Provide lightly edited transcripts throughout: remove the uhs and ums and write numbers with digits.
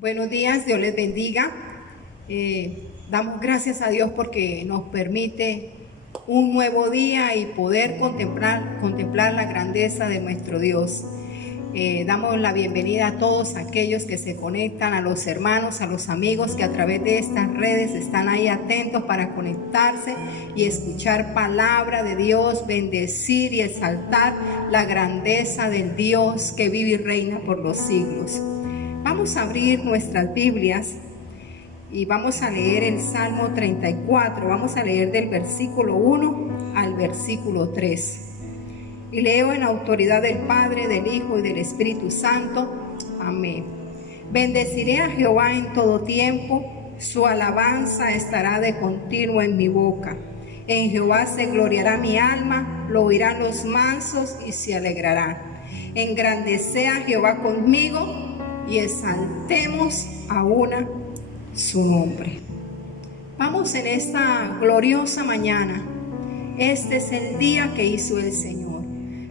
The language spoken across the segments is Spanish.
Buenos días, Dios les bendiga. Damos gracias a Dios porque nos permite un nuevo día y poder contemplar la grandeza de nuestro Dios. Damos la bienvenida a todos aquellos que se conectan, a los hermanos, a los amigos que a través de estas redes están ahí atentos para conectarse y escuchar palabra de Dios, bendecir y exaltar la grandeza del Dios que vive y reina por los siglos. Vamos a abrir nuestras Biblias y vamos a leer el Salmo 34. Vamos a leer del versículo 1 al versículo 3. Y leo en autoridad del Padre, del Hijo y del Espíritu Santo. Amén. Bendeciré a Jehová en todo tiempo, su alabanza estará de continuo en mi boca. En Jehová se gloriará mi alma, lo oirán los mansos y se alegrarán. Engrandece a Jehová conmigo y exaltemos a una su nombre. Vamos en esta gloriosa mañana. Este es el día que hizo el Señor.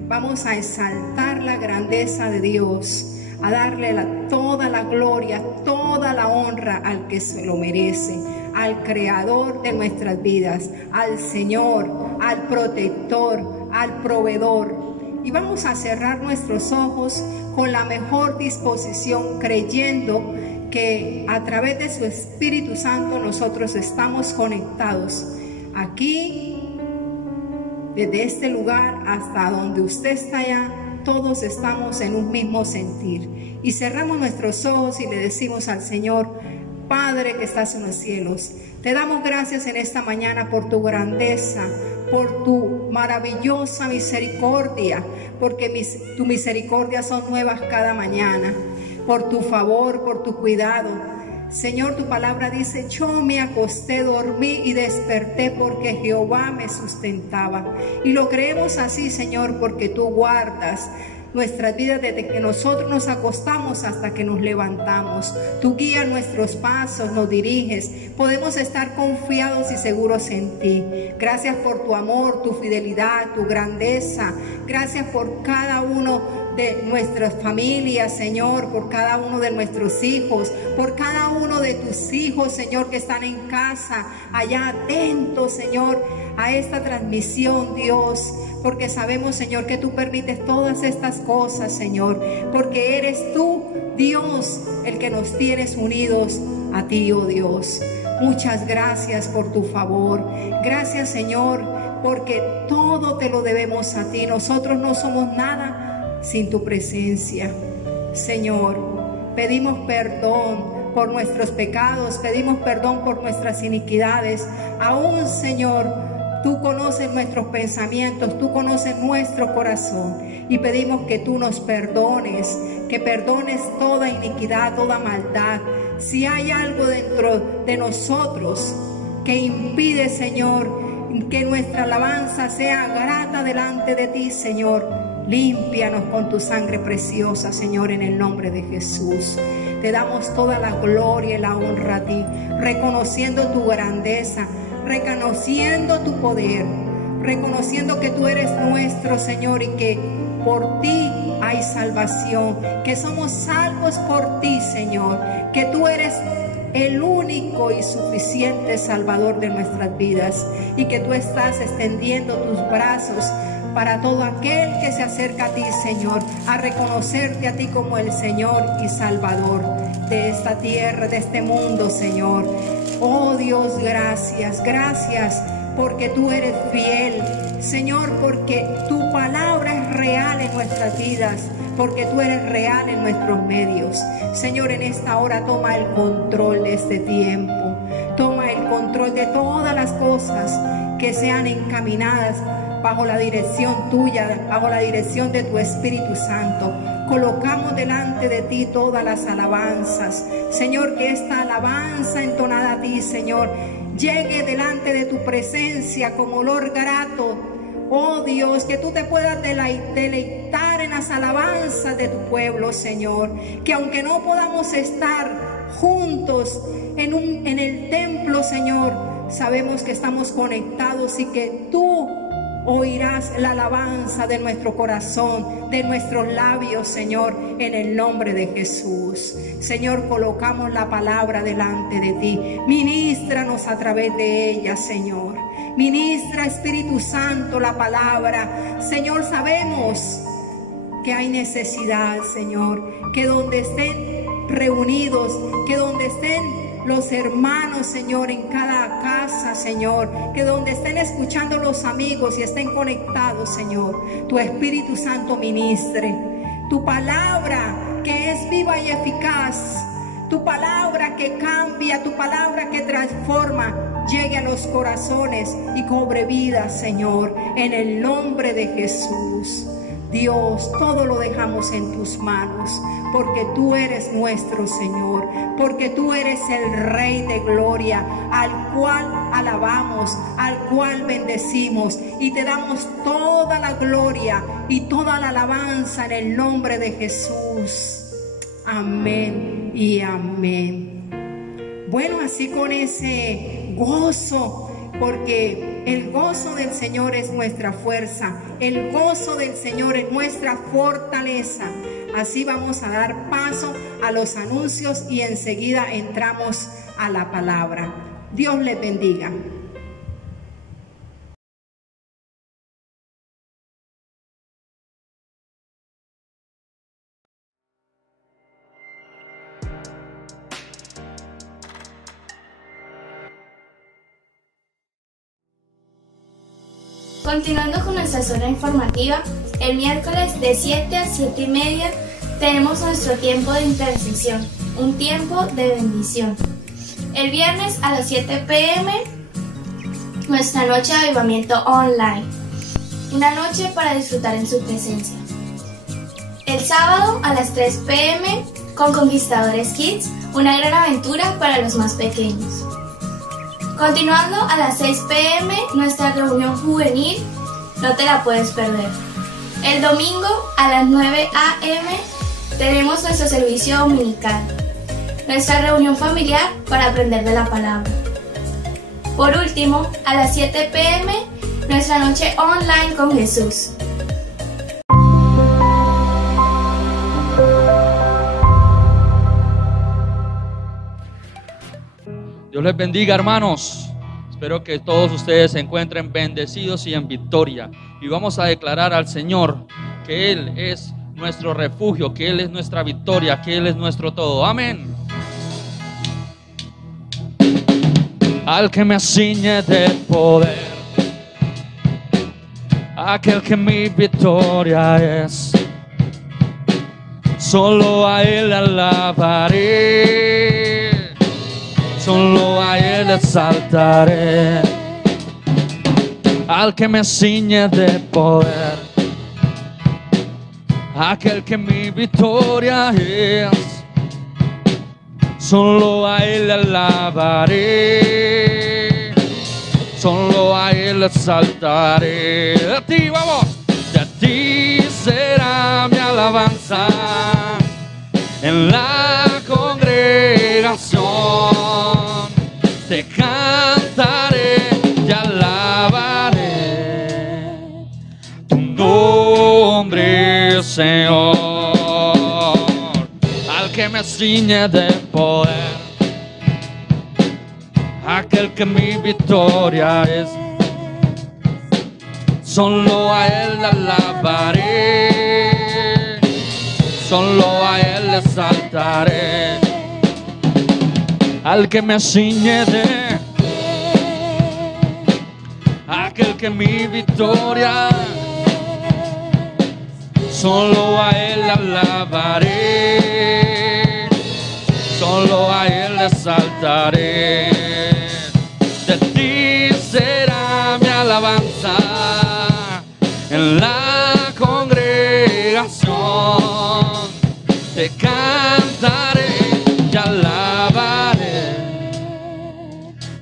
Vamos a exaltar la grandeza de Dios, a darle toda la gloria, toda la honra al que se lo merece, al Creador de nuestras vidas, al Señor, al Protector, al Proveedor. Y vamos a cerrar nuestros ojos con la mejor disposición, creyendo que a través de su Espíritu Santo nosotros estamos conectados aquí. Desde este lugar hasta donde usted está allá, todos estamos en un mismo sentir. Y cerramos nuestros ojos y le decimos al Señor: Padre que estás en los cielos, te damos gracias en esta mañana por tu grandeza, por tu maravillosa misericordia, porque tu misericordia son nuevas cada mañana, por tu favor, por tu cuidado. Señor, tu palabra dice: yo me acosté, dormí y desperté porque Jehová me sustentaba. Y lo creemos así, Señor, porque tú guardas nuestras vidas desde que nosotros nos acostamos hasta que nos levantamos. Tú guías nuestros pasos, nos diriges. Podemos estar confiados y seguros en ti. Gracias por tu amor, tu fidelidad, tu grandeza. Gracias por cada uno de nuestras familias, Señor, por cada uno de nuestros hijos, por cada uno de tus hijos, Señor, que están en casa, allá atentos, Señor, a esta transmisión, Dios, porque sabemos, Señor, que tú permites todas estas cosas, Señor, porque eres tú, Dios, el que nos tienes unidos a ti, oh Dios. Muchas gracias por tu favor. Gracias, Señor, porque todo te lo debemos a ti. Nosotros no somos nada sin tu presencia. Señor, pedimos perdón por nuestros pecados, pedimos perdón por nuestras iniquidades. Aún, Señor, tú conoces nuestros pensamientos, tú conoces nuestro corazón, y pedimos que tú nos perdones, que perdones toda iniquidad, toda maldad. Si hay algo dentro de nosotros que impide, Señor, que nuestra alabanza sea grata delante de ti, Señor, límpianos con tu sangre preciosa, Señor, en el nombre de Jesús. Te damos toda la gloria y la honra a ti, reconociendo tu grandeza, reconociendo tu poder, reconociendo que tú eres nuestro, Señor, y que por ti hay salvación, que somos salvos por ti, Señor, que tú eres el único y suficiente Salvador de nuestras vidas, y que tú estás extendiendo tus brazos para todo aquel que se acerca a ti, Señor, a reconocerte a ti como el Señor y Salvador de esta tierra, de este mundo, Señor. Oh Dios, gracias, gracias, porque tú eres fiel, Señor, porque tu palabra es real en nuestras vidas, porque tú eres real en nuestros medios. Señor, en esta hora toma el control de este tiempo, toma el control de todas las cosas que sean encaminadas bajo la dirección tuya, bajo la dirección de tu Espíritu Santo. Colocamos delante de ti todas las alabanzas, Señor, que esta alabanza entonada a ti, Señor, llegue delante de tu presencia como olor grato. Oh Dios, que tú te puedas deleitar en las alabanzas de tu pueblo, Señor, que aunque no podamos estar juntos en el templo, Señor, sabemos que estamos conectados y que tú, oirás la alabanza de nuestro corazón, de nuestros labios, Señor, en el nombre de Jesús. Señor, colocamos la palabra delante de ti. Ministranos a través de ella, Señor. Ministra, Espíritu Santo, la palabra. Señor, sabemos que hay necesidad, Señor, que donde estén reunidos, que donde estén los hermanos, Señor, en cada casa, Señor, que donde estén escuchando los amigos y estén conectados, Señor, tu Espíritu Santo ministre. Tu palabra que es viva y eficaz, tu palabra que cambia, tu palabra que transforma, llegue a los corazones y cobre vida, Señor, en el nombre de Jesús. Dios, todo lo dejamos en tus manos, porque tú eres nuestro Señor, porque tú eres el Rey de gloria, al cual alabamos, al cual bendecimos y te damos toda la gloria y toda la alabanza en el nombre de Jesús. Amén y amén. Bueno, así con ese gozo, porque el gozo del Señor es nuestra fuerza, el gozo del Señor es nuestra fortaleza. Así vamos a dar paso a los anuncios y enseguida entramos a la palabra. Dios les bendiga. Continuando con nuestra zona informativa, el miércoles de 7 a 7 y media tenemos nuestro tiempo de intercesión, un tiempo de bendición. El viernes a las 7 p.m. nuestra noche de avivamiento online, una noche para disfrutar en su presencia. El sábado a las 3 p.m. con Conquistadores Kids, una gran aventura para los más pequeños. Continuando a las 6 p.m. nuestra reunión juvenil, no te la puedes perder. El domingo a las 9 a.m. tenemos nuestro servicio dominical, nuestra reunión familiar para aprender de la palabra. Por último, a las 7 p.m. nuestra noche online con Jesús. Dios les bendiga, hermanos. Espero que todos ustedes se encuentren bendecidos y en victoria. Y vamos a declarar al Señor que Él es nuestro refugio, que Él es nuestra victoria, que Él es nuestro todo. Amén. Al que me ciñe de poder, aquel que mi victoria es, solo a Él alabaré, solo a Él exaltaré. Al que me ciñe de poder, aquel que mi victoria es, solo a Él alabaré, solo a Él exaltaré. De ti, vamos, de ti será mi alabanza en la congregación. Te cantaré, te alabaré tu nombre, Señor. Al que me ciñe de poder, aquel que mi victoria es, solo a Él alabaré, solo a Él exaltaré. Al que me ciñe de, aquel que mi victoria, solo a Él alabaré, solo a Él exaltaré. De ti será mi alabanza en la congregación. Te cantaré, te alabaré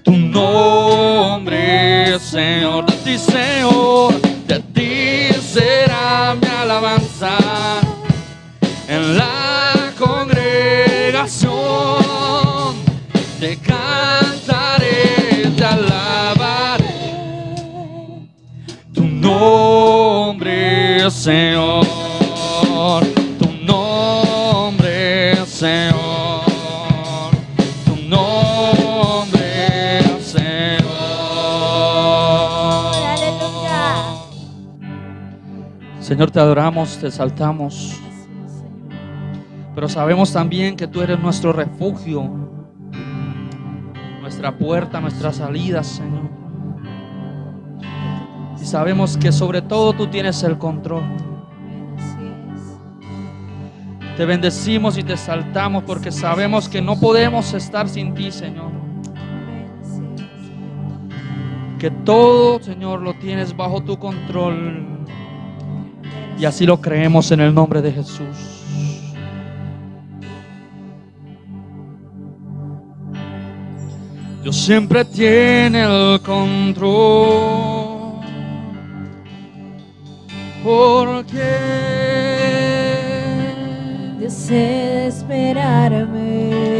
tu nombre, Señor. De ti, Señor, de ti será mi alabanza en la congregación. Te cantaré, te alabaré tu nombre. Señor, tu nombre, Señor, tu nombre, Señor. Aleluya. Señor, te adoramos, te exaltamos, pero sabemos también que tú eres nuestro refugio, nuestra puerta, nuestra salida, Señor. Y sabemos que sobre todo tú tienes el control. Te bendecimos y te exaltamos porque sabemos que no podemos estar sin ti, Señor. Que todo, Señor, lo tienes bajo tu control. Y así lo creemos en el nombre de Jesús. Dios siempre tiene el control, porque Deseo esperarme.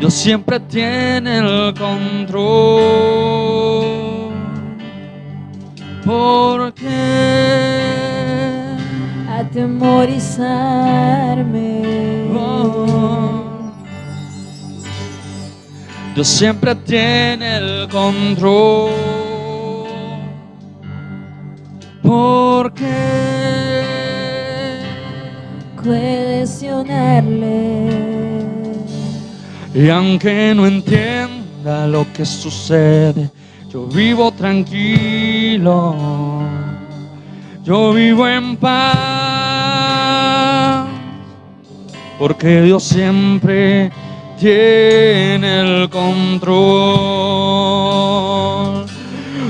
Dios siempre tiene el control, porque Atemorizarme. Dios siempre tiene el control, porque Cuestionarle. y aunque no entienda lo que sucede, yo vivo tranquilo, yo vivo en paz, porque Dios siempre tiene el control.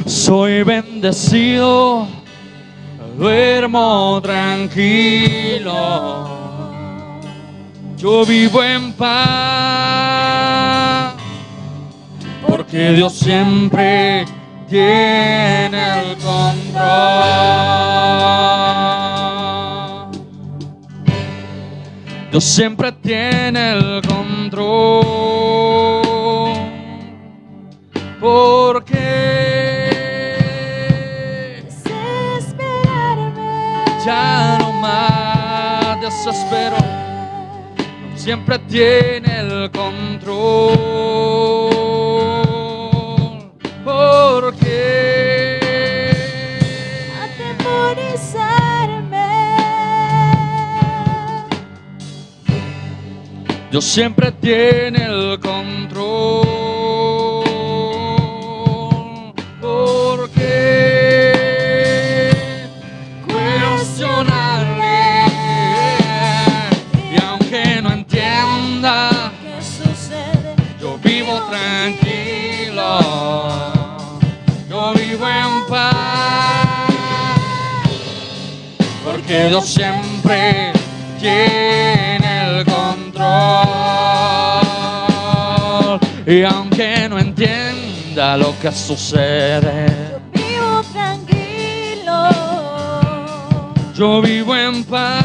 Soy bendecido, duermo tranquilo, yo vivo en paz, porque Dios siempre tiene el control. Dios siempre tiene el control, porque Desesperarme. ya no más desespero. Siempre tiene el control, porque Atemorizarme. Dios siempre tiene el control, porque cuestionarle, y aunque no entienda, ¿Qué sucede? yo vivo tranquilo, yo vivo en paz, porque Dios siempre tiene el control. Y aunque no entienda lo que sucede, Yo vivo tranquilo. yo vivo en paz,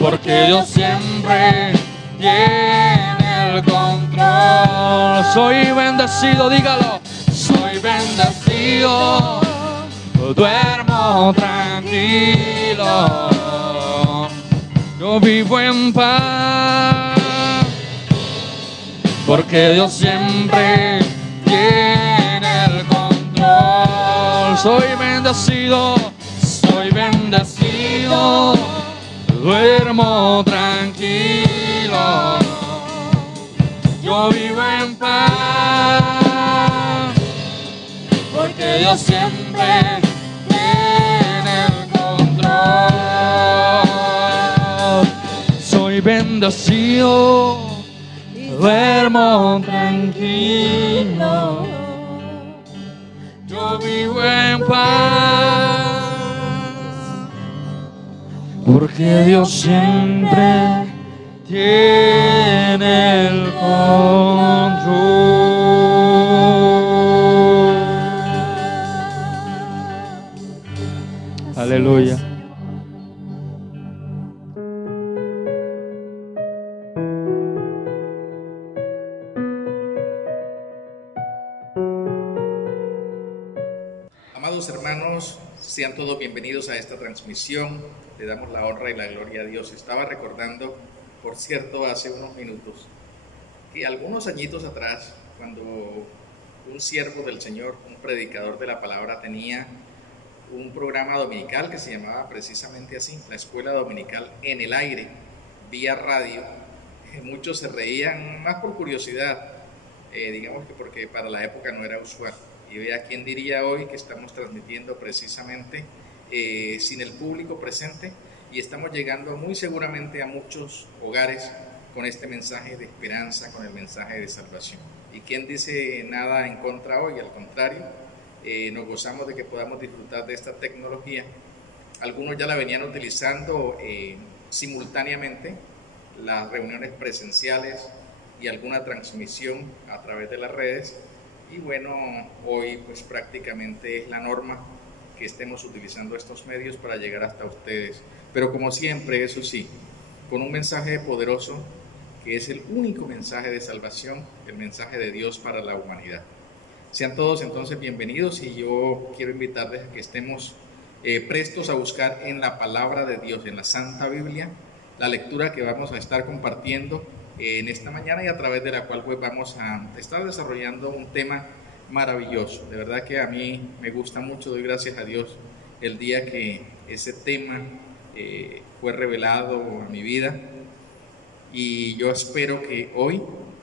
porque Dios siempre tiene el control. Soy bendecido, dígalo. Soy bendecido, duermo tranquilo, yo vivo en paz, porque Dios siempre tiene el control. Soy bendecido, duermo tranquilo, yo vivo en paz, porque Dios siempre tiene el control. Soy bendecido, duermo tranquilo, yo vivo en paz, porque Dios siempre tiene el control. Aleluya. Amados hermanos, sean todos bienvenidos a esta transmisión. Le damos la honra y la gloria a Dios. Estaba recordando, por cierto, hace unos minutos, que algunos añitos atrás, cuando un siervo del Señor, un predicador de la palabra, tenía un programa dominical que se llamaba precisamente así, la escuela dominical en el aire, vía radio, muchos se reían más por curiosidad, digamos que porque para la época no era usual. Y vea, ¿quién diría hoy que estamos transmitiendo precisamente sin el público presente? Y estamos llegando muy seguramente a muchos hogares con este mensaje de esperanza, con el mensaje de salvación. ¿Y quién dice nada en contra hoy? Al contrario, nos gozamos de que podamos disfrutar de esta tecnología. Algunos ya la venían utilizando simultáneamente, las reuniones presenciales y alguna transmisión a través de las redes. Y bueno, hoy pues prácticamente es la norma que estemos utilizando estos medios para llegar hasta ustedes. Pero como siempre, eso sí, con un mensaje poderoso que es el único mensaje de salvación, el mensaje de Dios para la humanidad. Sean todos entonces bienvenidos y yo quiero invitarles a que estemos prestos a buscar en la palabra de Dios, en la Santa Biblia, la lectura que vamos a estar compartiendo en esta mañana y a través de la cual pues vamos a estar desarrollando un tema maravilloso. De verdad que a mí me gusta mucho, doy gracias a Dios el día que ese tema fue revelado a mi vida, y yo espero que hoy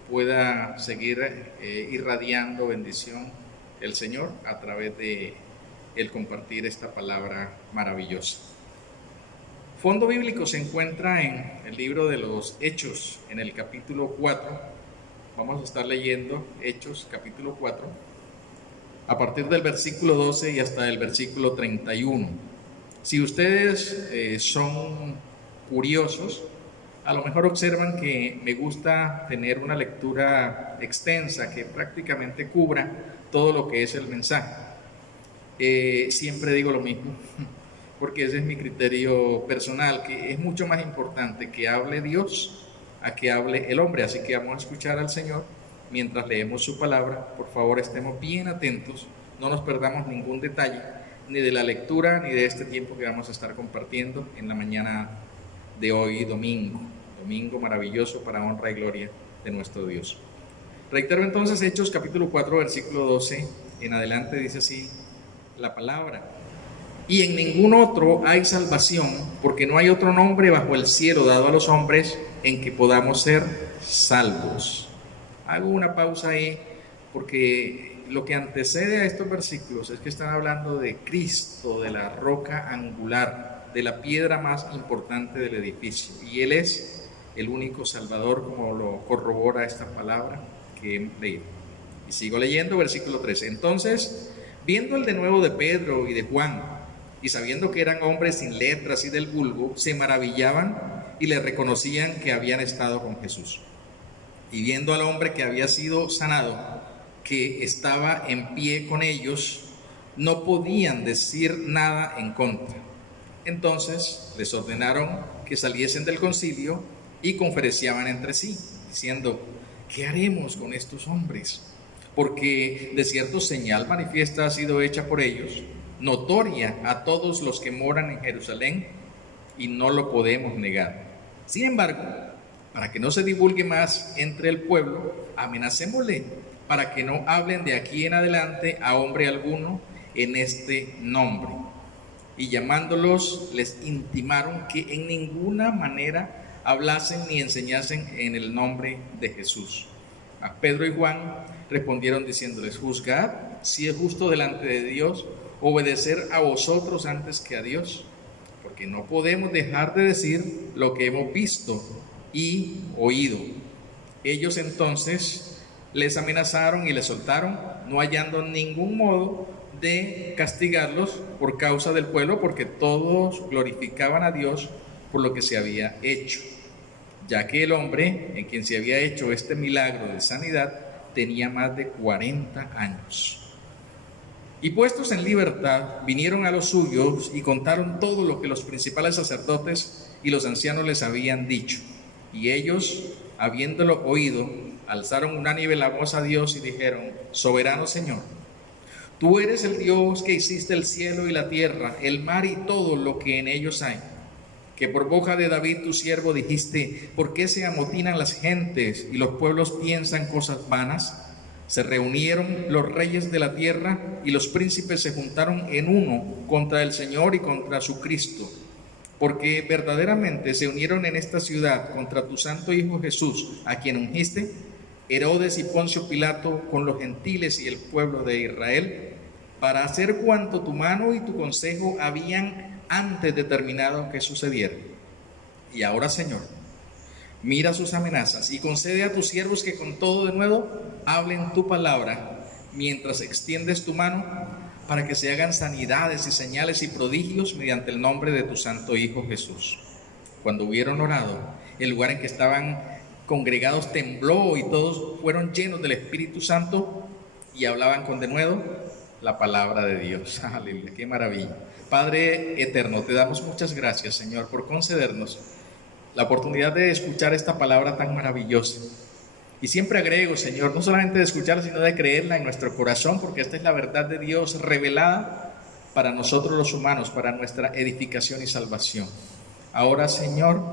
pueda seguir irradiando bendición el Señor a través de el compartir esta palabra maravillosa. Fondo bíblico se encuentra en el libro de los Hechos, en el capítulo 4. Vamos a estar leyendo Hechos, capítulo 4, a partir del versículo 12 y hasta el versículo 31. Si ustedes son curiosos, a lo mejor observan que me gusta tener una lectura extensa que prácticamente cubra todo lo que es el mensaje. Siempre digo lo mismo, porque ese es mi criterio personal, que es mucho más importante que hable Dios a que hable el hombre. Así que vamos a escuchar al Señor mientras leemos su palabra. Por favor, estemos bien atentos, no nos perdamos ningún detalle, ni de la lectura, ni de este tiempo que vamos a estar compartiendo en la mañana de hoy, domingo maravilloso para honra y gloria de nuestro Dios. Reitero entonces Hechos capítulo 4, versículo 12 en adelante, dice así la palabra: y en ningún otro hay salvación, porque no hay otro nombre bajo el cielo dado a los hombres en que podamos ser salvos. Hago una pausa ahí porque lo que antecede a estos versículos es que están hablando de Cristo, de la roca angular, de la piedra más importante del edificio, y Él es el único Salvador, como lo corrobora esta palabra que he leído. Y sigo leyendo, versículo 13. Entonces, viendo el denuedo de Pedro y de Juan, y sabiendo que eran hombres sin letras y del vulgo, se maravillaban y le reconocían que habían estado con Jesús. Y viendo al hombre que había sido sanado, que estaba en pie con ellos, no podían decir nada en contra. Entonces les ordenaron que saliesen del concilio y conferenciaban entre sí, diciendo: ¿qué haremos con estos hombres? Porque de cierto señal manifiesta ha sido hecha por ellos, notoria a todos los que moran en Jerusalén, y no lo podemos negar. Sin embargo, para que no se divulgue más entre el pueblo, amenacémosle, para que no hablen de aquí en adelante a hombre alguno en este nombre. Y llamándolos, les intimaron que en ninguna manera hablasen ni enseñasen en el nombre de Jesús. A Pedro y Juan respondieron diciéndoles: juzgad si es justo delante de Dios obedecer a vosotros antes que a Dios, porque no podemos dejar de decir lo que hemos visto y oído. Ellos entonces les amenazaron y les soltaron, no hallando ningún modo de castigarlos por causa del pueblo, porque todos glorificaban a Dios por lo que se había hecho, ya que el hombre en quien se había hecho este milagro de sanidad tenía más de 40 años. Y puestos en libertad, vinieron a los suyos y contaron todo lo que los principales sacerdotes y los ancianos les habían dicho. Y ellos, habiéndolo oído, alzaron unánime la voz a Dios y dijeron: soberano Señor, Tú eres el Dios que hiciste el cielo y la tierra, el mar y todo lo que en ellos hay. Que por boca de David tu siervo dijiste: ¿por qué se amotinan las gentes y los pueblos piensan cosas vanas? Se reunieron los reyes de la tierra y los príncipes se juntaron en uno contra el Señor y contra su Cristo. Porque verdaderamente se unieron en esta ciudad contra tu santo Hijo Jesús, a quien ungiste, Herodes y Poncio Pilato con los gentiles y el pueblo de Israel, para hacer cuanto tu mano y tu consejo habían antes determinado que sucediera. Y ahora, Señor, mira sus amenazas y concede a tus siervos que con todo de nuevo hablen tu palabra, mientras extiendes tu mano, para que se hagan sanidades y señales y prodigios mediante el nombre de tu santo Hijo Jesús. Cuando hubieron orado, el lugar en que estaban congregados tembló y todos fueron llenos del Espíritu Santo y hablaban con denuedo la palabra de Dios. Aleluya, qué maravilla. Padre eterno, te damos muchas gracias, Señor, por concedernos la oportunidad de escuchar esta palabra tan maravillosa. Y siempre agrego, Señor, no solamente de escucharla, sino de creerla en nuestro corazón, porque esta es la verdad de Dios revelada para nosotros los humanos, para nuestra edificación y salvación. Ahora, Señor,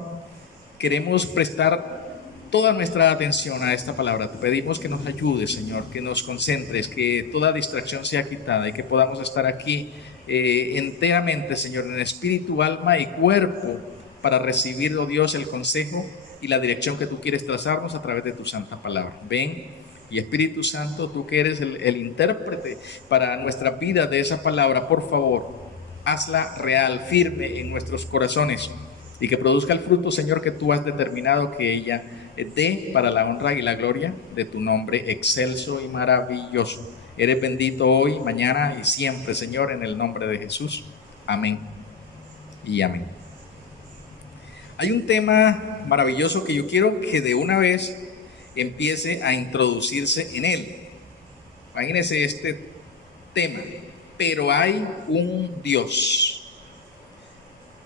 queremos prestar toda nuestra atención a esta palabra. Te pedimos que nos ayudes, Señor, que nos concentres, que toda distracción sea quitada y que podamos estar aquí enteramente, Señor, en espíritu, alma y cuerpo, para recibir, oh Dios, el consejo y la dirección que tú quieres trazarnos a través de tu santa palabra. Ven, y Espíritu Santo, tú que eres el intérprete para nuestra vida de esa palabra, por favor, hazla real, firme en nuestros corazones, y que produzca el fruto, Señor, que tú has determinado que ella dé para la honra y la gloria de tu nombre excelso y maravilloso. Eres bendito hoy, mañana y siempre, Señor, en el nombre de Jesús. Amén y amén. Hay un tema maravilloso que yo quiero que de una vez empiece a introducirse en él. Imagínense este tema: pero hay un Dios.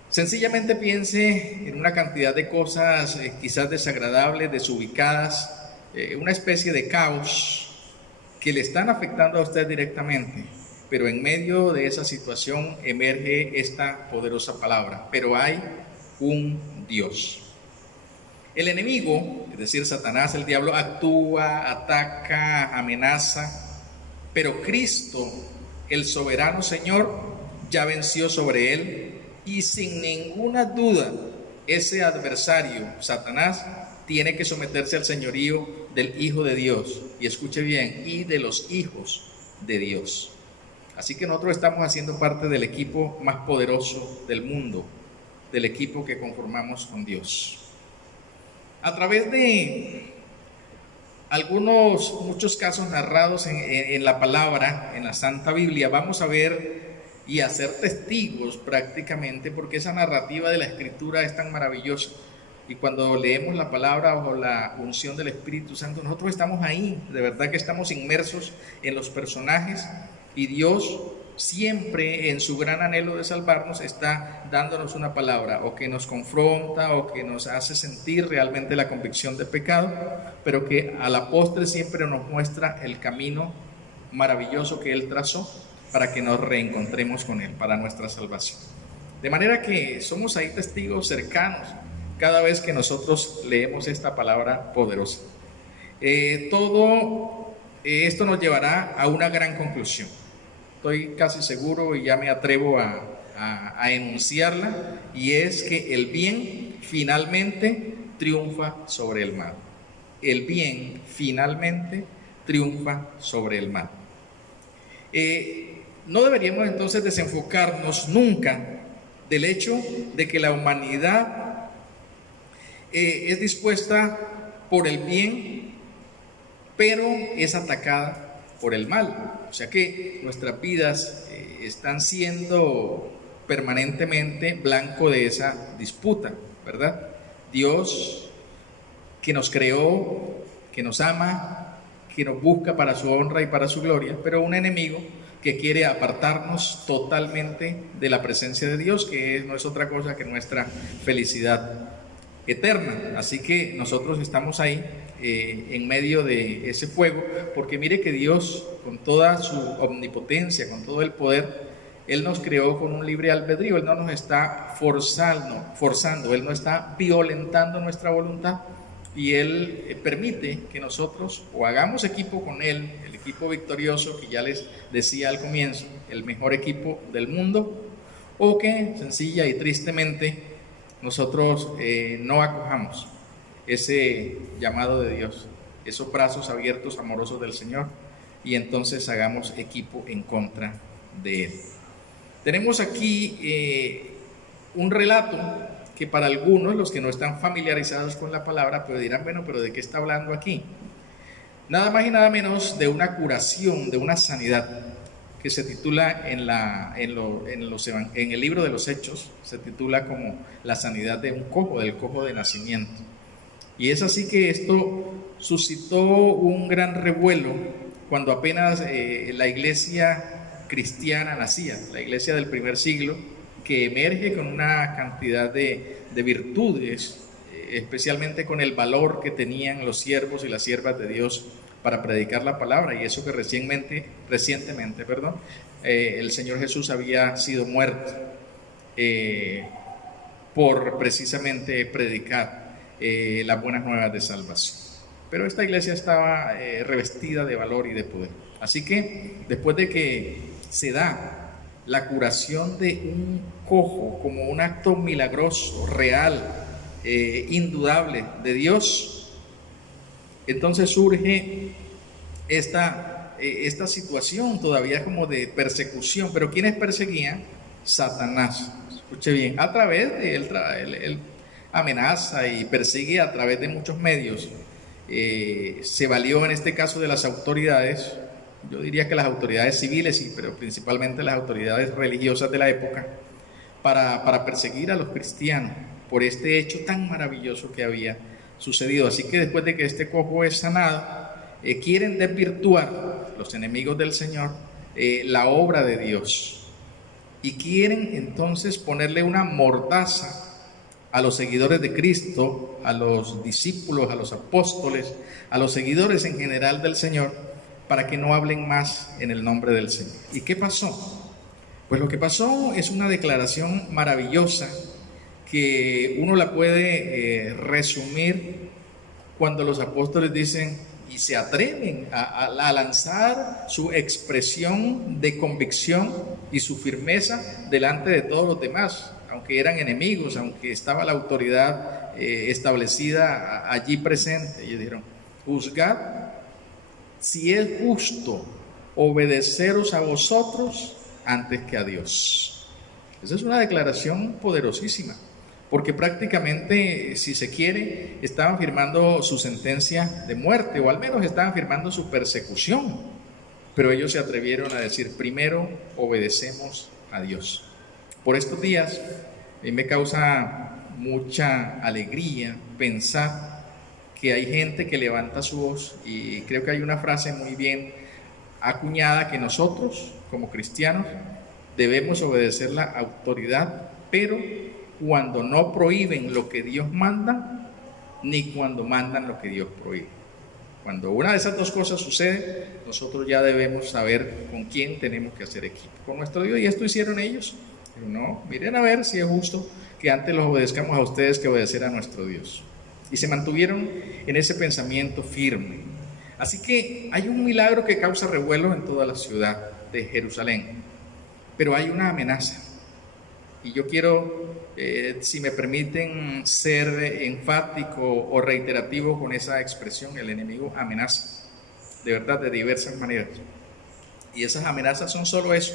Sencillamente piense en una cantidad de cosas quizás desagradables, desubicadas, una especie de caos que le están afectando a usted directamente, pero en medio de esa situación emerge esta poderosa palabra: pero hay un Dios. El enemigo, es decir, Satanás, el diablo, actúa, ataca, amenaza, pero Cristo, el soberano Señor, ya venció sobre él. Y sin ninguna duda, ese adversario, Satanás, tiene que someterse al señorío del Hijo de Dios. Y escuche bien, y de los hijos de Dios. Así que nosotros estamos haciendo parte del equipo más poderoso del mundo, del equipo que conformamos con Dios. A través de muchos casos narrados en la palabra, en la Santa Biblia, vamos a ver y a ser testigos prácticamente, porque esa narrativa de la Escritura es tan maravillosa. Y cuando leemos la palabra bajo la unción del Espíritu Santo, nosotros estamos ahí, de verdad que estamos inmersos en los personajes, y Dios siempre en su gran anhelo de salvarnos está dándonos una palabra, o que nos confronta, o que nos hace sentir realmente la convicción de pecado, pero que a la postre siempre nos muestra el camino maravilloso que Él trazó para que nos reencontremos con Él, para nuestra salvación. De manera que somos ahí testigos cercanos cada vez que nosotros leemos esta palabra poderosa. Todo esto nos llevará a una gran conclusión. Estoy casi seguro y ya me atrevo a enunciarla, y es que el bien finalmente triunfa sobre el mal. El bien finalmente triunfa sobre el mal. No deberíamos entonces desenfocarnos nunca del hecho de que la humanidad es dispuesta por el bien, pero es atacada por el mal. O sea que nuestras vidas están siendo permanentemente blanco de esa disputa, ¿verdad? Dios, que nos creó, que nos ama, que nos busca para su honra y para su gloria, pero un enemigo que quiere apartarnos totalmente de la presencia de Dios, que no es otra cosa que nuestra felicidad. eterna. Así que nosotros estamos ahí en medio de ese fuego, porque mire que Dios, con toda su omnipotencia, con todo el poder, Él nos creó con un libre albedrío. Él no nos está forzando, Él no está violentando nuestra voluntad, y Él permite que nosotros o hagamos equipo con Él, el equipo victorioso que ya les decía al comienzo, el mejor equipo del mundo, o que sencilla y tristemente nosotros no acojamos ese llamado de Dios, esos brazos abiertos amorosos del Señor, y entonces hagamos equipo en contra de Él. Tenemos aquí un relato que para algunos, los que no están familiarizados con la palabra, pues dirán, bueno, pero ¿de qué está hablando aquí? Nada más y nada menos de una curación, de una sanidad, que se titula en el libro de los Hechos, se titula como la sanidad de un cojo, del cojo de nacimiento. Y es así que esto suscitó un gran revuelo cuando apenas la iglesia cristiana nacía, la iglesia del primer siglo, que emerge con una cantidad de virtudes, especialmente con el valor que tenían los siervos y las siervas de Dios para predicar la palabra, y eso que recientemente, el Señor Jesús había sido muerto por precisamente predicar las buenas nuevas de salvación. Pero esta iglesia estaba revestida de valor y de poder. Así que después de que se da la curación de un cojo como un acto milagroso, real, indudable de Dios, entonces surge esta situación todavía como de persecución. Pero ¿quiénes perseguían? Satanás. Escuche bien, a través de él amenaza y persigue a través de muchos medios. Se valió en este caso de las autoridades, yo diría que las autoridades civiles, sí, pero principalmente las autoridades religiosas de la época, para perseguir a los cristianos por este hecho tan maravilloso que había sucedido. Así que después de que este cojo es sanado, quieren desvirtuar los enemigos del Señor la obra de Dios, y quieren entonces ponerle una mordaza a los seguidores de Cristo, a los discípulos, a los apóstoles, a los seguidores en general del Señor, para que no hablen más en el nombre del Señor. ¿Y qué pasó? Pues lo que pasó es una declaración maravillosa que uno la puede resumir cuando los apóstoles dicen y se atreven a lanzar su expresión de convicción y su firmeza delante de todos los demás, aunque eran enemigos, aunque estaba la autoridad establecida allí presente. Ellos dijeron: juzgad si es justo obedeceros a vosotros antes que a Dios. Esa es una declaración poderosísima, porque prácticamente, si se quiere, estaban firmando su sentencia de muerte, o al menos estaban firmando su persecución. Pero ellos se atrevieron a decir: primero obedecemos a Dios. Por estos días, a mí me causa mucha alegría pensar que hay gente que levanta su voz, y creo que hay una frase muy bien acuñada, que nosotros como cristianos debemos obedecer la autoridad, pero cuando no prohíben lo que Dios manda, ni cuando mandan lo que Dios prohíbe. Cuando una de esas dos cosas sucede, nosotros ya debemos saber con quién tenemos que hacer equipo, con nuestro Dios. Y esto hicieron ellos. Pero no, miren a ver si es justo que antes los obedezcamos a ustedes que obedecer a nuestro Dios. Y se mantuvieron en ese pensamiento firme. Así que hay un milagro que causa revuelo en toda la ciudad de Jerusalén, pero hay una amenaza. Y yo quiero, si me permiten, ser enfático o reiterativo con esa expresión: el enemigo amenaza, de verdad, de diversas maneras. Y esas amenazas son solo eso,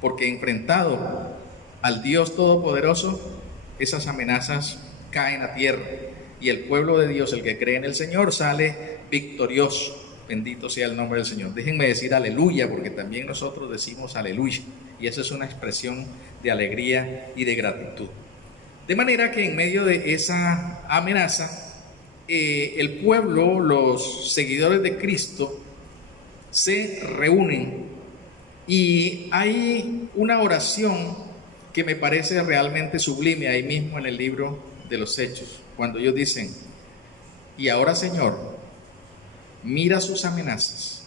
porque enfrentado al Dios Todopoderoso, esas amenazas caen a tierra, y el pueblo de Dios, el que cree en el Señor, sale victorioso. Bendito sea el nombre del Señor. Déjenme decir aleluya, porque también nosotros decimos aleluya, y esa es una expresión de alegría y de gratitud. De manera que en medio de esa amenaza, el pueblo, los seguidores de Cristo, se reúnen, y hay una oración que me parece realmente sublime ahí mismo en el libro de los Hechos, cuando ellos dicen: y ahora, Señor, mira sus amenazas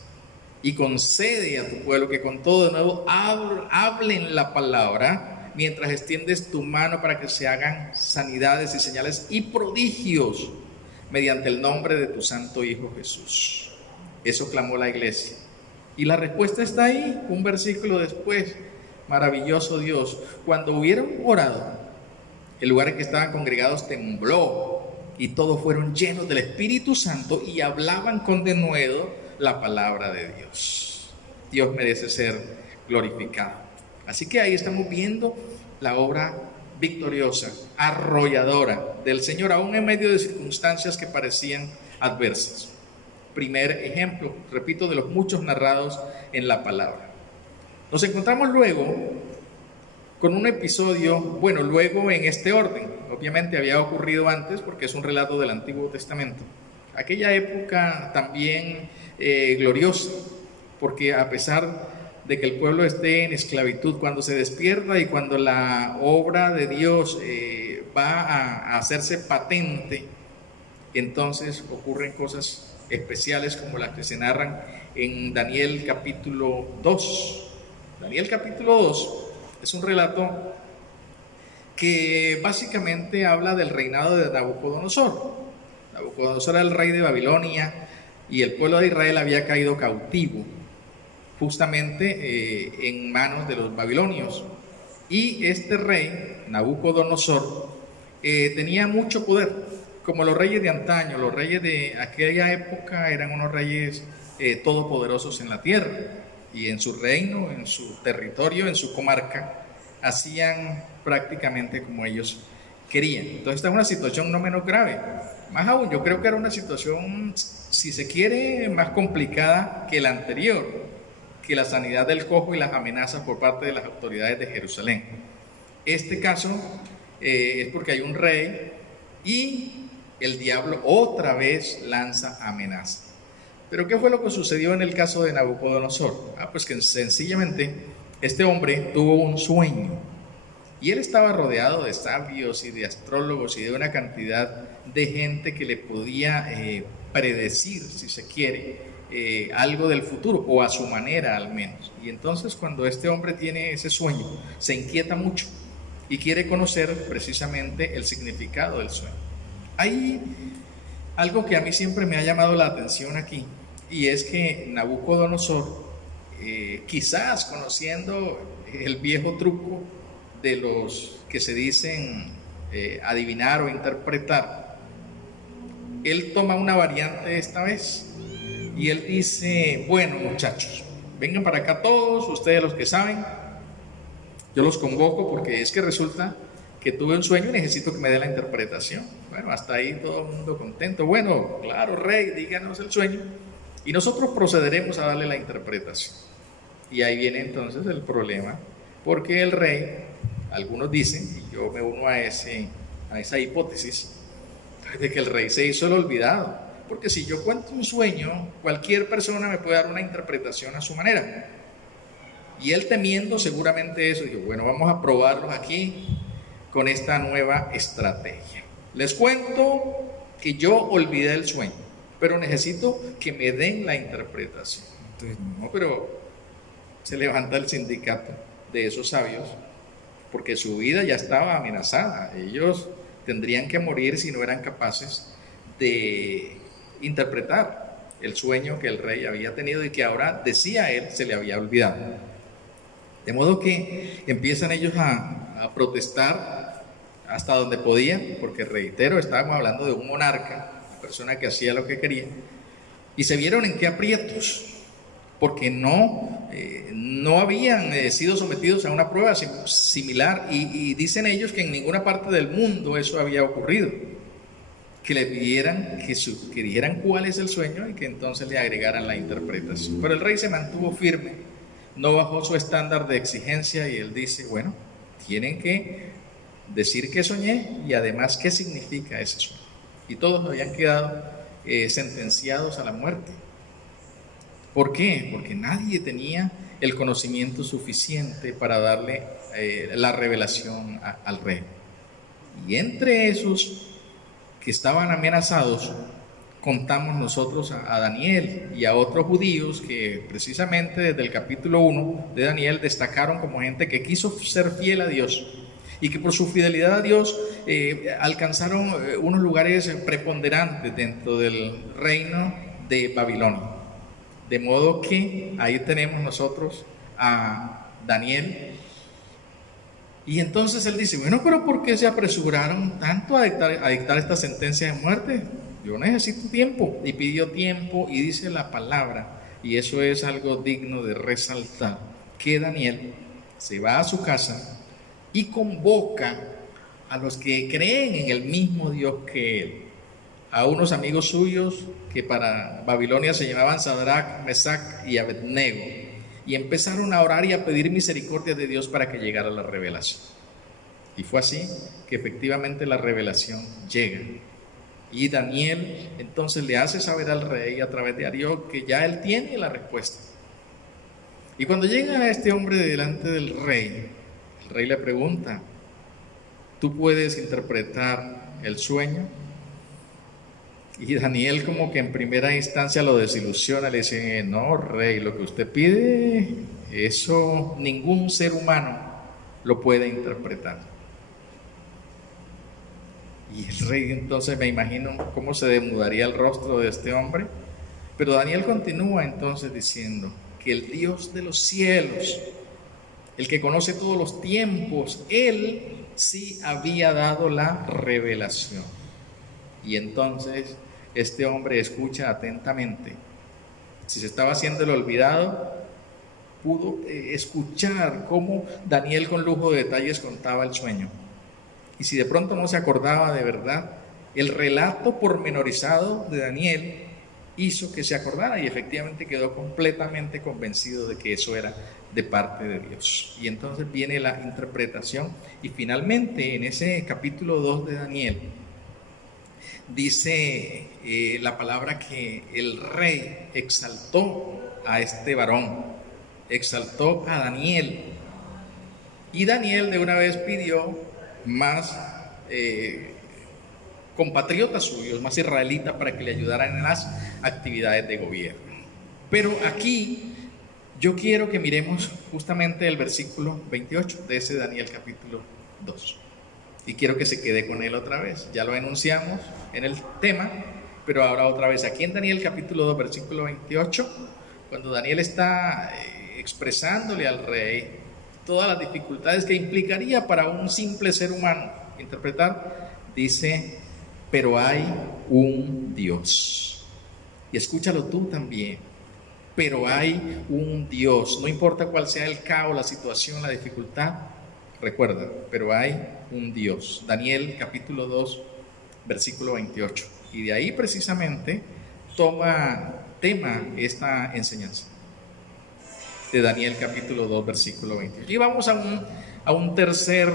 y concede a tu pueblo que con todo de nuevo hablen la palabra, mientras extiendes tu mano para que se hagan sanidades y señales y prodigios mediante el nombre de tu santo Hijo Jesús. Eso clamó la iglesia. Y la respuesta está ahí, un versículo después. Maravilloso Dios. Cuando hubieron orado, el lugar en que estaban congregados tembló, y todos fueron llenos del Espíritu Santo y hablaban con denuedo la palabra de Dios. Dios merece ser glorificado. Así que ahí estamos viendo la obra victoriosa, arrolladora del Señor, aún en medio de circunstancias que parecían adversas. Primer ejemplo, repito, de los muchos narrados en la palabra. Nos encontramos luego con un episodio, bueno, luego en este orden, obviamente había ocurrido antes porque es un relato del Antiguo Testamento. Aquella época también gloriosa, porque a pesar de que el pueblo esté en esclavitud, cuando se despierta y cuando la obra de Dios va a hacerse patente, entonces ocurren cosas especiales como las que se narran en Daniel capítulo 2. Daniel capítulo 2 es un relato que básicamente habla del reinado de Nabucodonosor. Nabucodonosor era el rey de Babilonia y el pueblo de Israel había caído cautivo justamente en manos de los babilonios. Y este rey, Nabucodonosor, tenía mucho poder, como los reyes de antaño. Los reyes de aquella época eran unos reyes todopoderosos en la tierra, y en su reino, en su territorio, en su comarca, hacían prácticamente como ellos querían. Entonces esta es una situación no menos grave. Más aún, yo creo que era una situación, si se quiere, más complicada que la anterior, que la sanidad del cojo y las amenazas por parte de las autoridades de Jerusalén. Este caso es porque hay un rey y el diablo otra vez lanza amenazas. Pero ¿qué fue lo que sucedió en el caso de Nabucodonosor? Pues que sencillamente este hombre tuvo un sueño y él estaba rodeado de sabios y de astrólogos y de una cantidad de gente que le podía predecir, si se quiere, algo del futuro, o a su manera al menos. Y entonces cuando este hombre tiene ese sueño, se inquieta mucho y quiere conocer precisamente el significado del sueño. Hay algo que a mí siempre me ha llamado la atención aquí, y es que Nabucodonosor, quizás conociendo el viejo truco de los que se dicen adivinar o interpretar, él toma una variante esta vez y él dice: bueno, muchachos, vengan para acá todos, ustedes los que saben, yo los convoco porque es que resulta que tuve un sueño y necesito que me dé la interpretación. Bueno, hasta ahí todo el mundo contento. Bueno, claro, rey, díganos el sueño y nosotros procederemos a darle la interpretación. Y ahí viene entonces el problema, porque el rey, algunos dicen, y yo me uno a esa hipótesis, de que el rey se hizo el olvidado, porque si yo cuento un sueño, cualquier persona me puede dar una interpretación a su manera. Y él, temiendo seguramente eso, dijo: bueno, vamos a probarlos aquí con esta nueva estrategia. Les cuento que yo olvidé el sueño, pero necesito que me den la interpretación. Entonces, no, pero se levanta el sindicato de esos sabios, porque su vida ya estaba amenazada. Ellos tendrían que morir si no eran capaces de interpretar el sueño que el rey había tenido y que ahora, decía él, se le había olvidado. De modo que empiezan ellos a protestar hasta donde podían, porque reitero, estábamos hablando de un monarca, una persona que hacía lo que quería, y se vieron en qué aprietos, porque no habían sido sometidos a una prueba similar, y dicen ellos que en ninguna parte del mundo eso había ocurrido, que le pidieran que dijeran cuál es el sueño y que entonces le agregaran la interpretación. Pero el rey se mantuvo firme, no bajó su estándar de exigencia, y él dice: bueno, tienen que decir qué soñé y además qué significa ese sueño. Y todos habían quedado sentenciados a la muerte. ¿Por qué? Porque nadie tenía el conocimiento suficiente para darle la revelación al rey. Y entre esos que estaban amenazados, contamos nosotros a Daniel y a otros judíos que precisamente desde el capítulo 1 de Daniel destacaron como gente que quiso ser fiel a Dios y que por su fidelidad a Dios alcanzaron unos lugares preponderantes dentro del reino de Babilonia. De modo que ahí tenemos nosotros a Daniel. Y entonces él dice, bueno, pero ¿por qué se apresuraron tanto a dictar esta sentencia de muerte? Yo necesito tiempo. Y pidió tiempo, y dice la palabra, y eso es algo digno de resaltar, que Daniel se va a su casa y convoca a los que creen en el mismo Dios que él, a unos amigos suyos que para Babilonia se llamaban Sadrach, Mesach y Abednego, y empezaron a orar y a pedir misericordia de Dios para que llegara la revelación. Y fue así que efectivamente la revelación llega. Y Daniel entonces le hace saber al rey a través de Arioc que ya él tiene la respuesta. Y cuando llega este hombre delante del rey, el rey le pregunta, ¿tú puedes interpretar el sueño? Y Daniel como que en primera instancia lo desilusiona, le dice, no, rey, lo que usted pide, eso ningún ser humano lo puede interpretar. Y el rey entonces, me imagino cómo se demudaría el rostro de este hombre. Pero Daniel continúa entonces diciendo que el Dios de los cielos, el que conoce todos los tiempos, él sí había dado la revelación. Y entonces este hombre escucha atentamente. Si se estaba haciendo el olvidado, pudo escuchar cómo Daniel con lujo de detalles contaba el sueño. Y si de pronto no se acordaba de verdad, el relato pormenorizado de Daniel hizo que se acordara y efectivamente quedó completamente convencido de que eso era de parte de Dios. Y entonces viene la interpretación y finalmente en ese capítulo 2 de Daniel dice la palabra que el rey exaltó a este varón, exaltó a Daniel, y Daniel de una vez pidió más compatriotas suyos, más israelitas, para que le ayudaran en las actividades de gobierno. Pero aquí yo quiero que miremos justamente el versículo 28 de ese Daniel capítulo 2. Y quiero que se quede con él otra vez. Ya lo enunciamos en el tema, pero ahora otra vez aquí en Daniel capítulo 2, versículo 28, cuando Daniel está expresándole al rey todas las dificultades que implicaría para un simple ser humano interpretar, dice, pero hay un Dios. Y escúchalo tú también, pero hay un Dios. No importa cuál sea el caos, la situación, la dificultad, recuerda, pero hay un Dios. Daniel capítulo 2, versículo 28. Y de ahí precisamente toma tema esta enseñanza de Daniel capítulo 2, versículo 28. Y vamos a un tercer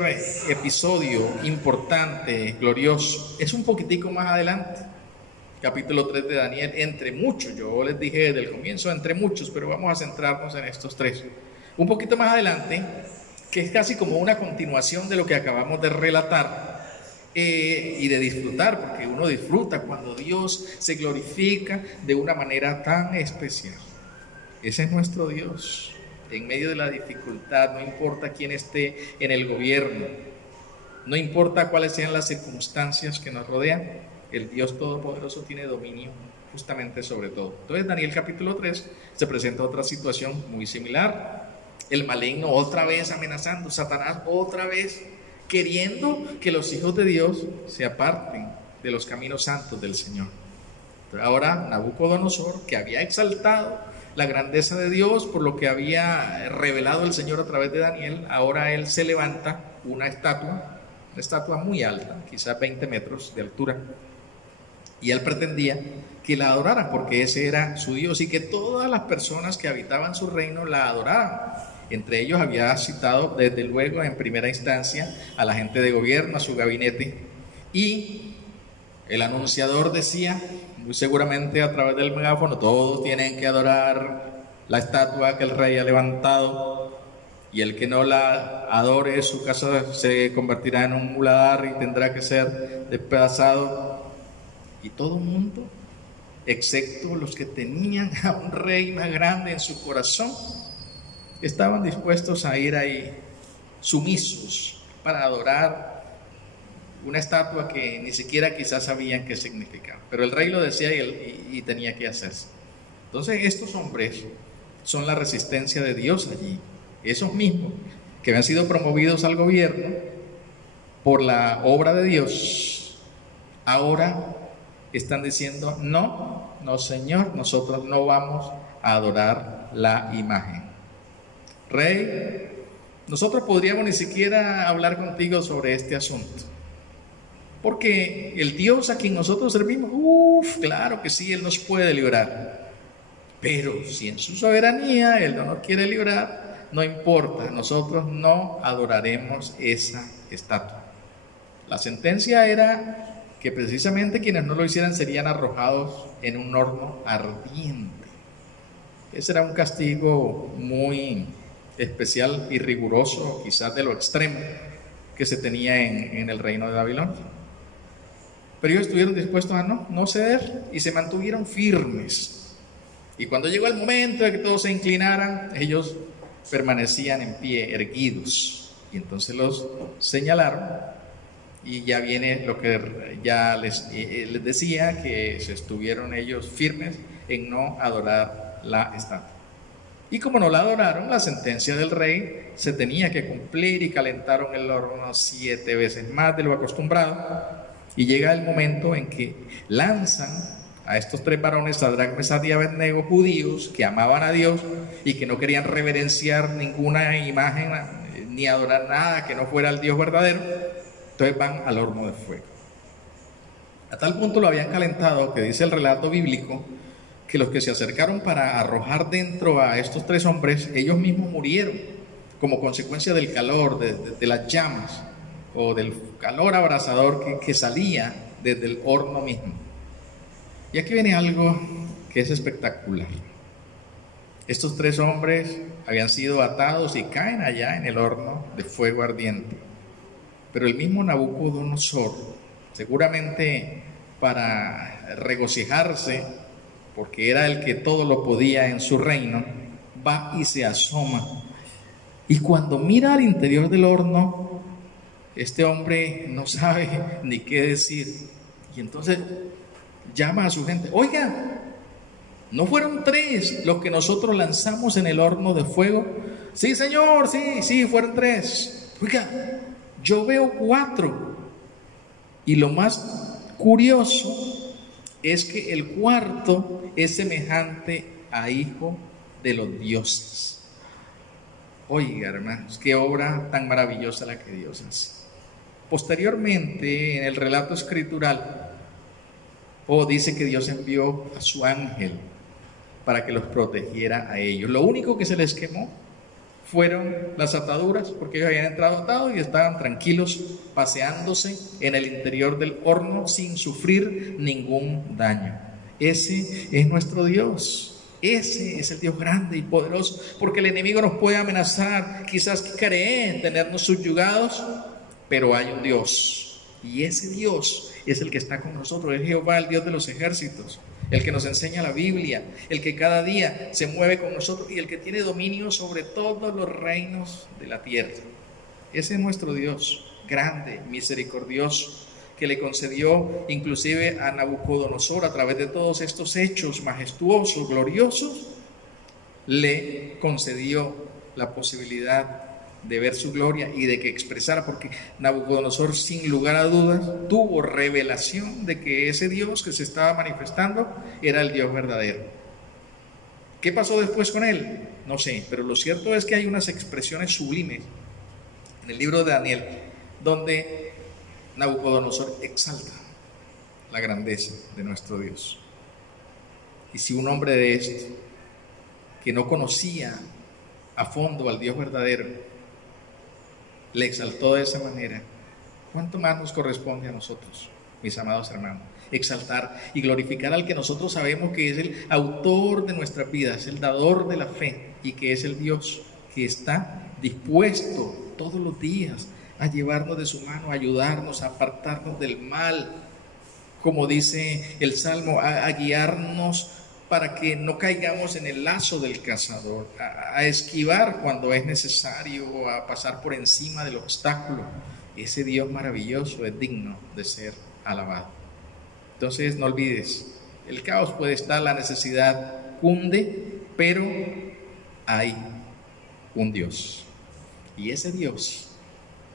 episodio importante, glorioso. Es un poquitico más adelante, capítulo 3 de Daniel, entre muchos. Yo les dije desde el comienzo, entre muchos, pero vamos a centrarnos en estos tres. Un poquito más adelante, que es casi como una continuación de lo que acabamos de relatar y de disfrutar, porque uno disfruta cuando Dios se glorifica de una manera tan especial. Ese es nuestro Dios. En medio de la dificultad, no importa quién esté en el gobierno, no importa cuáles sean las circunstancias que nos rodean, el Dios Todopoderoso tiene dominio justamente sobre todo. Entonces Daniel capítulo 3 se presenta otra situación muy similar. El maligno otra vez amenazando, Satanás otra vez queriendo que los hijos de Dios se aparten de los caminos santos del Señor. Pero ahora Nabucodonosor, que había exaltado la grandeza de Dios por lo que había revelado el Señor a través de Daniel, ahora él se levanta una estatua muy alta, quizás 20 metros de altura, y él pretendía que la adoraran porque ese era su Dios y que todas las personas que habitaban su reino la adoraran. Entre ellos había citado desde luego en primera instancia a la gente de gobierno, a su gabinete, y el anunciador decía, muy seguramente a través del megáfono, todos tienen que adorar la estatua que el rey ha levantado. y el que no la adore, su casa se convertirá en un muladar y tendrá que ser despedazado. Y todo el mundo, excepto los que tenían a un rey más grande en su corazón, estaban dispuestos a ir ahí sumisos para adorar una estatua que ni siquiera quizás sabían qué significaba, pero el rey lo decía y tenía que hacerse. Entonces estos hombres son la resistencia de Dios allí, esos mismos que habían sido promovidos al gobierno por la obra de Dios, ahora están diciendo: no, no Señor, nosotros no vamos a adorar la imagen. Rey, nosotros podríamos ni siquiera hablar contigo sobre este asunto, porque el Dios a quien nosotros servimos, claro que sí, Él nos puede librar, pero si en su soberanía Él no nos quiere librar, no importa, nosotros no adoraremos esa estatua. La sentencia era que precisamente quienes no lo hicieran serían arrojados en un horno ardiente. Ese era un castigo muy especial y riguroso, quizás de lo extremo que se tenía en el reino de Babilonia. Pero ellos estuvieron dispuestos a no ceder y se mantuvieron firmes. Y cuando llegó el momento de que todos se inclinaran, ellos permanecían en pie, erguidos. Y entonces los señalaron. Y ya viene lo que ya les decía, que se estuvieron ellos firmes en no adorar la estatua. Y como no la adoraron, la sentencia del rey se tenía que cumplir y calentaron el horno 7 veces más de lo acostumbrado. Y llega el momento en que lanzan a estos 3 varones, Sadrac, Mesach y Abednego, judíos que amaban a Dios y que no querían reverenciar ninguna imagen ni adorar nada que no fuera el Dios verdadero. Entonces van al horno de fuego. A tal punto lo habían calentado que dice el relato bíblico que los que se acercaron para arrojar dentro a estos 3 hombres, ellos mismos murieron como consecuencia del calor, de las llamas o del calor abrasador que salía desde el horno mismo. Y aquí viene algo que es espectacular. Estos 3 hombres habían sido atados y caen allá en el horno de fuego ardiente. Pero el mismo Nabucodonosor, seguramente para regocijarse, porque era el que todo lo podía en su reino, va y se asoma. Y cuando mira al interior del horno, este hombre no sabe ni qué decir. Y entonces llama a su gente: oiga, ¿no fueron 3 los que nosotros lanzamos en el horno de fuego? Sí, señor, sí, fueron 3. Oiga, yo veo 4. Y lo más curioso es que el 4 es semejante a hijo de los dioses. Oiga, hermanos, qué obra tan maravillosa la que Dios hace. Posteriormente, en el relato escritural, dice que Dios envió a su ángel para que los protegiera a ellos. Lo único que se les quemó fueron las ataduras, porque ellos habían entrado atados y estaban tranquilos paseándose en el interior del horno sin sufrir ningún daño. Ese es nuestro Dios. Ese es el Dios grande y poderoso, porque el enemigo nos puede amenazar, quizás cree tenernos subyugados, pero hay un Dios, y ese Dios es el que está con nosotros. Es Jehová, el Dios de los ejércitos, el que nos enseña la Biblia, el que cada día se mueve con nosotros y el que tiene dominio sobre todos los reinos de la tierra. Ese es nuestro Dios, grande, misericordioso, que le concedió inclusive a Nabucodonosor, a través de todos estos hechos majestuosos, gloriosos, le concedió la posibilidad de ver su gloria y de que expresara, porque Nabucodonosor sin lugar a dudas tuvo revelación de que ese Dios que se estaba manifestando era el Dios verdadero. ¿Qué pasó después con él? No sé, pero lo cierto es que hay unas expresiones sublimes en el libro de Daniel donde Nabucodonosor exalta la grandeza de nuestro Dios. Y si un hombre de este, que no conocía a fondo al Dios verdadero, le exaltó de esa manera, ¿cuánto más nos corresponde a nosotros, mis amados hermanos? Exaltar y glorificar al que nosotros sabemos que es el autor de nuestras vidas, el dador de la fe, y que es el Dios que está dispuesto todos los días a llevarnos de su mano, a ayudarnos, a apartarnos del mal, como dice el Salmo, a guiarnos para que no caigamos en el lazo del cazador, a esquivar cuando es necesario, a pasar por encima del obstáculo. Ese Dios maravilloso es digno de ser alabado. Entonces no olvides, el caos puede estar, la necesidad cunde, pero hay un Dios. Y ese Dios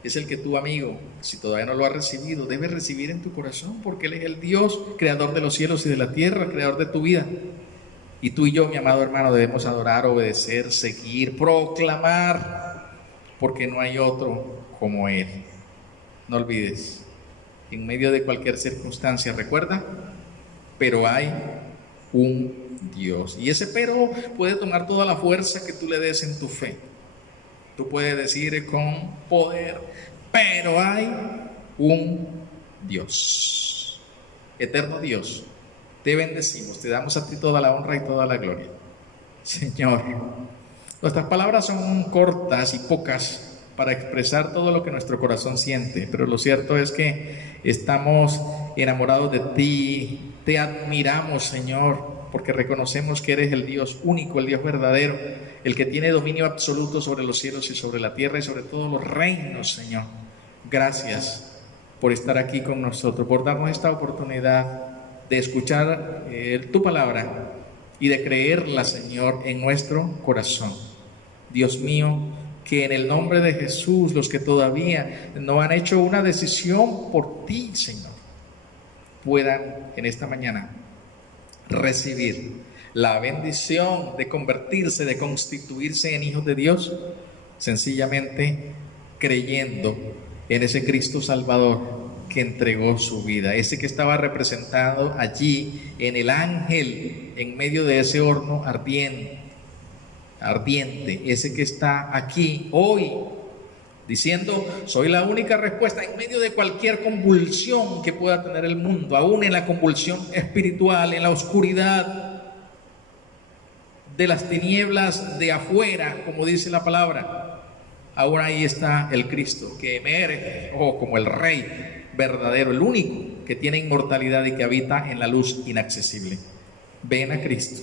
es el que tu amigo, si todavía no lo has recibido, debes recibir en tu corazón, porque Él es el Dios, creador de los cielos y de la tierra, creador de tu vida. Y tú y yo, mi amado hermano, debemos adorar, obedecer, seguir, proclamar, porque no hay otro como Él. No olvides, en medio de cualquier circunstancia, recuerda, pero hay un Dios. Y ese pero puede tomar toda la fuerza que tú le des en tu fe. Tú puedes decir con poder, pero hay un Dios, eterno Dios. Te bendecimos, te damos a ti toda la honra y toda la gloria. Señor, nuestras palabras son cortas y pocas para expresar todo lo que nuestro corazón siente, pero lo cierto es que estamos enamorados de ti, te admiramos, Señor, porque reconocemos que eres el Dios único, el Dios verdadero, el que tiene dominio absoluto sobre los cielos y sobre la tierra y sobre todos los reinos, Señor. Gracias por estar aquí con nosotros, por darnos esta oportunidad de escuchar tu palabra y de creerla, Señor, en nuestro corazón. Dios mío, que en el nombre de Jesús, los que todavía no han hecho una decisión por ti, Señor, puedan en esta mañana recibir la bendición de convertirse, de constituirse en hijos de Dios, sencillamente creyendo en ese Cristo Salvador que entregó su vida, ese que estaba representado allí en el ángel en medio de ese horno ardiente, ese que está aquí hoy diciendo: soy la única respuesta en medio de cualquier convulsión que pueda tener el mundo, aún en la convulsión espiritual, en la oscuridad de las tinieblas de afuera, como dice la palabra. Aún ahí está el Cristo que emerge como el Rey verdadero, el único que tiene inmortalidad y que habita en la luz inaccesible. Ven a Cristo,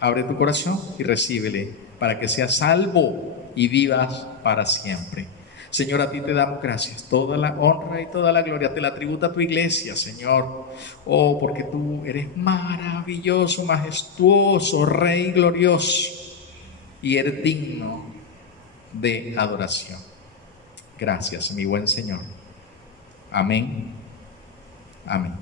abre tu corazón y recíbele para que seas salvo y vivas para siempre. Señor, a ti te damos gracias, toda la honra y toda la gloria te la tributa tu iglesia, Señor. Oh, porque tú eres maravilloso, majestuoso, Rey glorioso, y eres digno de adoración. Gracias, mi buen Señor. Amén. Amén.